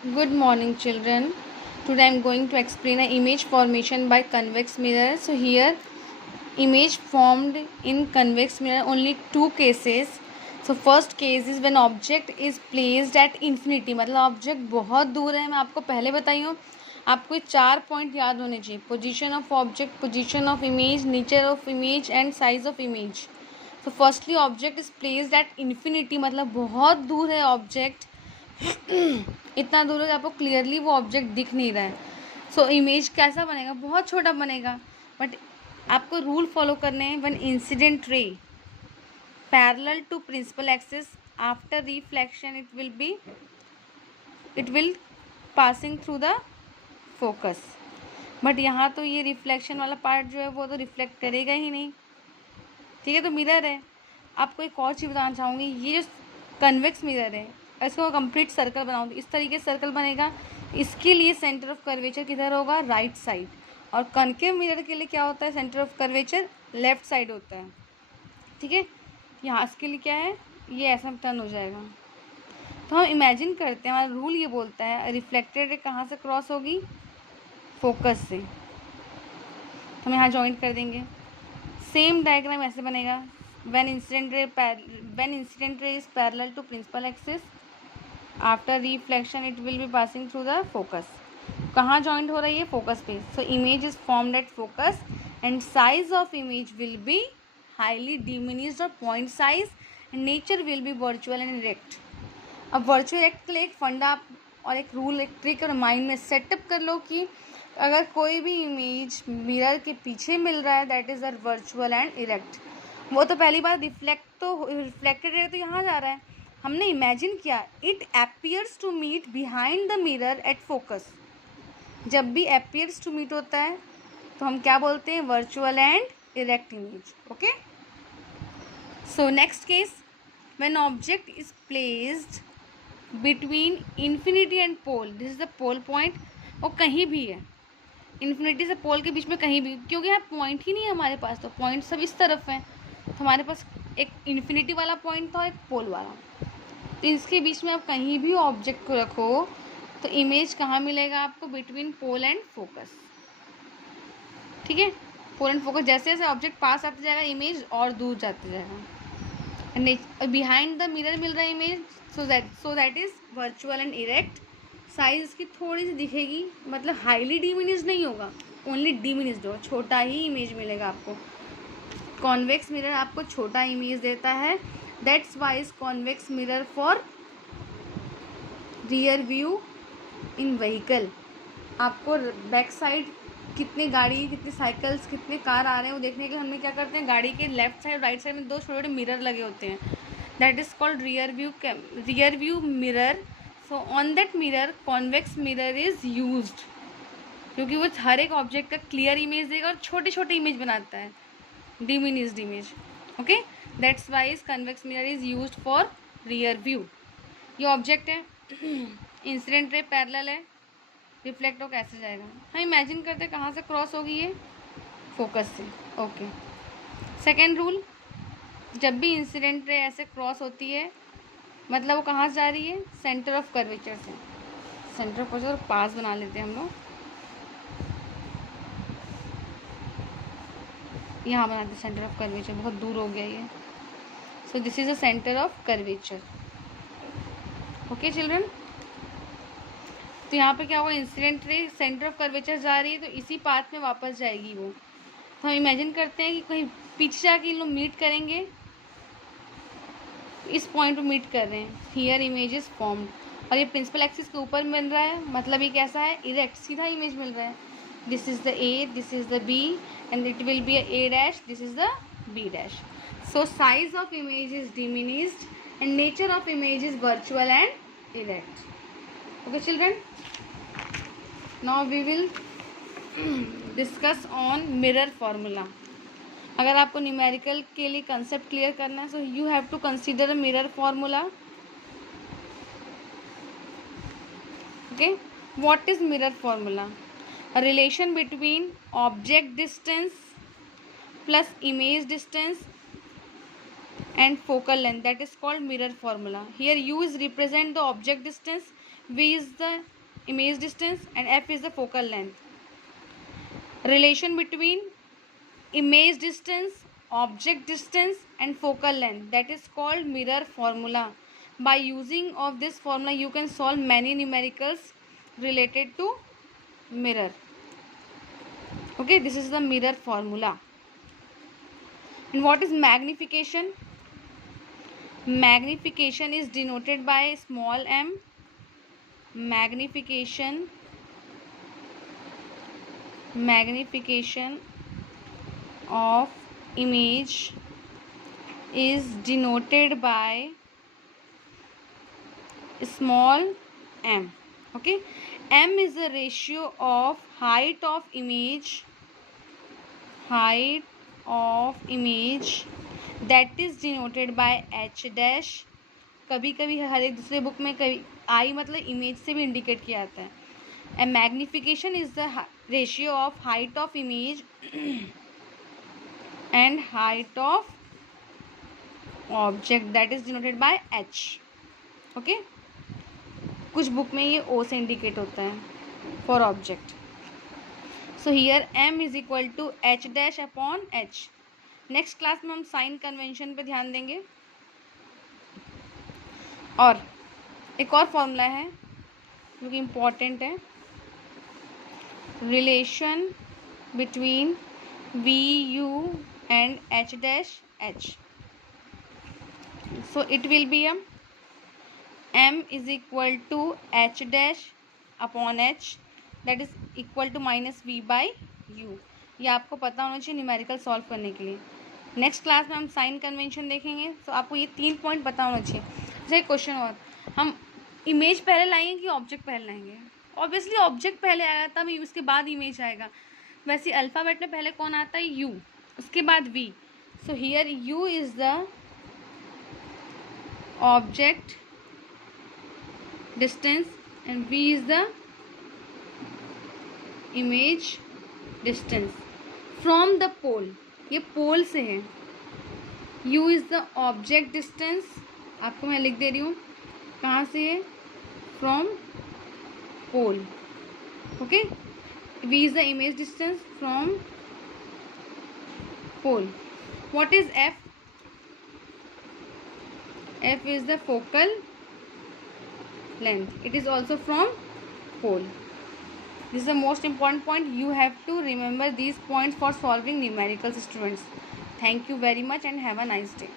Good morning, children. Today I am going to explain an image formation by convex mirror. So here, image formed in convex mirror only two cases. So first case is when object is placed at infinity. मतलब object बहुत दूर है. मैं आपको पहले बताई हूँ. आपको ये 4 पॉइंट याद होने चाहिए. Position of object, position of image, nature of image and size of image. तो firstly object is placed at infinity, मतलब बहुत दूर है ऑब्जेक्ट. इतना दूर है कि आपको क्लियरली वो ऑब्जेक्ट दिख नहीं रहा है. सो इमेज कैसा बनेगा? बहुत छोटा बनेगा. बट आपको रूल फॉलो करने हैं. When incident ray parallel to principal axis after reflection it will passing through the focus. But यहाँ तो ये रिफ्लेक्शन वाला पार्ट जो है वो तो रिफ्लेक्ट करेगा ही नहीं. ठीक है, तो मिरर है. आपको एक और चीज़ बताना चाहूँगी. ये जो कन्वेक्स मिरर है, इसको कंप्लीट सर्कल बनाऊँ, इस तरीके से सर्कल बनेगा. इसके लिए सेंटर ऑफ कर्वेचर किधर होगा? Right side. और कनकेव मिरर के लिए क्या होता है? Centre of curvature left side होता है. ठीक है, यहाँ इसके लिए क्या है? ये ऐसा टर्न हो जाएगा. तो हम इमेजिन करते हैं, हमारा रूल ये बोलता है रिफ्लेक्टेड रे कहाँ से क्रॉस होगी? फोकस से. तो हम यहाँ जॉइंट कर देंगे. सेम डायग्राम ऐसे बनेगा. when incident ray is parallel to principal axis after reflection it will be passing through the focus. कहाँ जॉइंट हो रही है? फोकस पे. So image is formed at focus and size of image will be highly diminished और point size and nature will be virtual and erect. अब virtual erect के लिए एक फंडा और एक रूल, एक ट्रिक और माइंड में सेटअप कर लो कि अगर कोई भी इमेज मिरर के पीछे मिल रहा है that is a virtual and erect. वो तो पहली बार रिफ्लेक्टेड रे तो यहाँ जा रहा है. हमने इमेजिन किया it appears to meet behind the mirror at focus. जब भी अपीयर्स टू मीट होता है तो हम क्या बोलते हैं? Virtual and erect image. Okay, so next case when object is placed between infinity and pole. This is the pole point. और कहीं भी है इन्फिनिटी से पोल के बीच में, कहीं भी, क्योंकि यहाँ पॉइंट ही नहीं है हमारे पास, तो पॉइंट सब इस तरफ है. तो हमारे पास एक इन्फिनिटी वाला पॉइंट था और एक पोल वाला. तो इसके बीच में आप कहीं भी ऑब्जेक्ट को रखो तो इमेज कहाँ मिलेगा आपको? Between pole and focus. ठीक है, पोल एंड फोकस. जैसे जैसे ऑब्जेक्ट पास आते जाएगा इमेज और दूर जाते जाएगा. बिहाइंड द मिरर मिल रहा है image. So that is virtual and erect. Size इसकी थोड़ी सी दिखेगी, मतलब हाईली डिमिनिश्ड नहीं होगा, ओनली डिमिनिश्ड होगा. छोटा ही इमेज मिलेगा आपको. कॉन्वेक्स मिरर आपको छोटा इमेज देता है. That's why is convex mirror for rear view in vehicle. आपको बैक साइड कितने गाड़ी, कितने साइकिल्स, कितने कार आ रहे हैं वो देखने के लिए हमने क्या करते हैं? गाड़ी के लेफ्ट साइड राइट साइड में दो छोटे छोटे मिरर लगे होते हैं. That is called rear view mirror. So on that mirror convex mirror is used, क्योंकि वो हर एक ऑब्जेक्ट का क्लियर इमेज देगा और छोटे छोटे इमेज बनाता है, diminished image. Okay, that's why is convex mirror is used for rear view. ये ऑब्जेक्ट है, इंसिडेंट रे पैरेलल है, रिफ्लेक्ट हो कैसे जाएगा? हम इमेजिन करते हैं कहाँ से क्रॉस होगी ये? फोकस से. ओके, सेकेंड रूल, जब भी इंसिडेंट रे ऐसे क्रॉस होती है मतलब वो कहाँ से जा रही है? सेंटर ऑफ कर्वेचर से. सेंटर ऑफ कर्वेचर पास बना लेते हैं हम लोग. यहाँ बनाते हैं सेंटर ऑफ कर्वेचर, बहुत दूर हो गया ये. So this is the centre of curvature. Okay children, तो यहाँ पे क्या होगा? Incident ray centre of curvature जा रही है तो इसी पाथ में वापस जाएगी वो. तो हम इमेजिन करते हैं कि कहीं पीछे जाके इन लोग मीट करेंगे, इस पॉइंट पे मीट कर रहे हैं. हियर इमेज इज फॉर्म्ड और ये प्रिंसिपल एक्सिस के ऊपर मिल रहा है, मतलब ये कैसा है? इरेक्ट, सीधा इमेज मिल रहा है. This is the A, this is the B and it will be a dash, this is the b dash. So size of image is diminished and nature of image is virtual and erect. Okay children, now we will discuss on mirror formula. अगर आपको numerical के लिए concept clear करना है, so you have to consider a mirror formula. Okay, what is mirror formula? A relation between object distance plus image distance and focal length, that is called mirror formula. Here u is represent the object distance, V is the image distance, and F is the focal length. Relation between image distance, object distance, and focal length, that is called mirror formula. By using of this formula, you can solve many numericals related to mirror. Okay, this is the mirror formula. And what is magnification? Magnification is denoted by small m. Magnification of image is denoted by small m. Okay, m is the ratio of height of image that is denoted by h dash. कभी कभी हर एक दूसरे book में कभी आई मतलब image से भी indicate किया जाता है. And magnification is the ratio of height of image and height of object that is denoted by h. Okay, कुछ बुक में ये o से इंडिकेट होता है for object. So here m is equal to h dash upon h. Next class में हम sign convention पे ध्यान देंगे. और एक और फॉर्मूला है जो कि इम्पॉर्टेंट है, relation between v u and h dash h. So it will be m is equal to h dash upon h that is equal to minus v by u. ये आपको पता होना चाहिए न्यूमेरिकल सॉल्व करने के लिए. Next class में हम साइन कन्वेंशन देखेंगे. तो आपको ये 3 पॉइंट पता होना चाहिए. जैसे क्वेश्चन और हम इमेज पहले लाएंगे कि ऑब्जेक्ट पहले लाएंगे? ऑब्वियसली ऑब्जेक्ट पहले आएगा तब उसके बाद इमेज आएगा. वैसे अल्फ़ाबेट में पहले कौन आता है? यू, उसके बाद v. So here u is the object distance and v is the image distance from the pole. ये पोल से है. u is the object distance, आपको मैं लिख दे रही हूँ कहाँ से है, from pole. Okay, v is the image distance from pole. What is f? f is the focal length. It is also from pole. This is the most important point. You have to remember these points for solving numericals, students. Thank you very much and have a nice day.